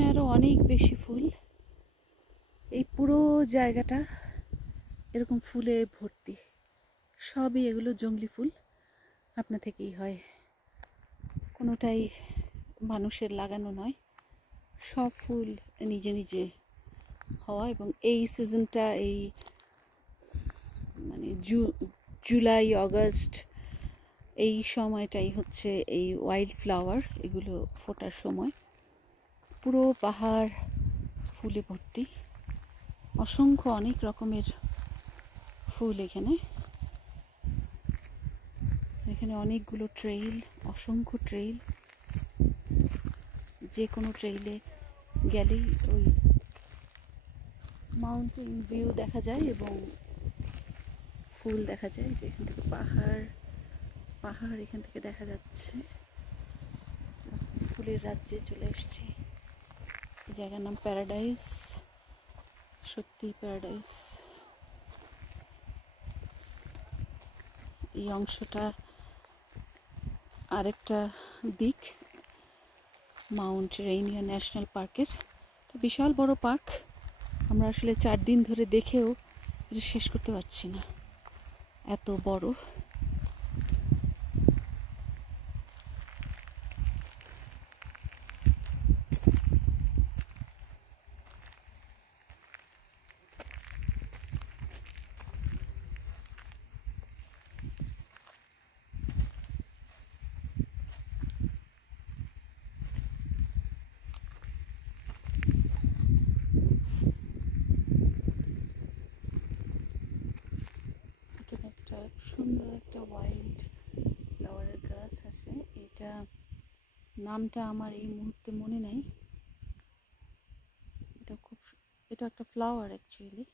এখানে আরো অনেক বেশি ফুল। এই পুরো জায়গাটা এরকম ফুলে ভর্তি। সবই এগুলো জংলি ফুল, আপনা থেকেই হয়, কোনোটাই মানুষের লাগানো নয়। সব ফুল নিজে নিজে হওয়া। এবং এই সিজনটা এই মানে জুলাই আগস্ট এই সময়টাই হচ্ছে এই ওয়াইল্ড ফ্লাওয়ার এগুলো ফোটার সময়। পুরো পাহাড় ফুলে ভর্তি, অসংখ্য অনেক রকমের ফুল এখানে। এখানে অনেকগুলো ট্রেইল, অসংখ্য ট্রেইল। যে কোনো ট্রেইলে গেলেই ওই মাউন্টেন ভিউ দেখা যায় এবং ফুল দেখা যায়। যে এখান থেকে পাহাড় এখান থেকে দেখা যাচ্ছে। ফুলের রাজ্যে চলে এসেছি। এই জায়গার নাম প্যারাডাইস, সত্যি প্যারাডাইস। এই অংশটা আরেকটা দিক মাউন্ট রেইনিয়ার ন্যাশনাল পার্কের। বিশাল বড় পার্ক, আমরা আসলে 4 দিন ধরে দেখেও এটা শেষ করতে পারছি না, এত বড়। এখানে একটা সুন্দর একটা ওয়াইল্ড ফ্লাওয়ারের গাছ আছে। এটা নামটা আমার এই মুহূর্তে মনে নেই। এটা একটা ফ্লাওয়ার অ্যাকচুয়ালি।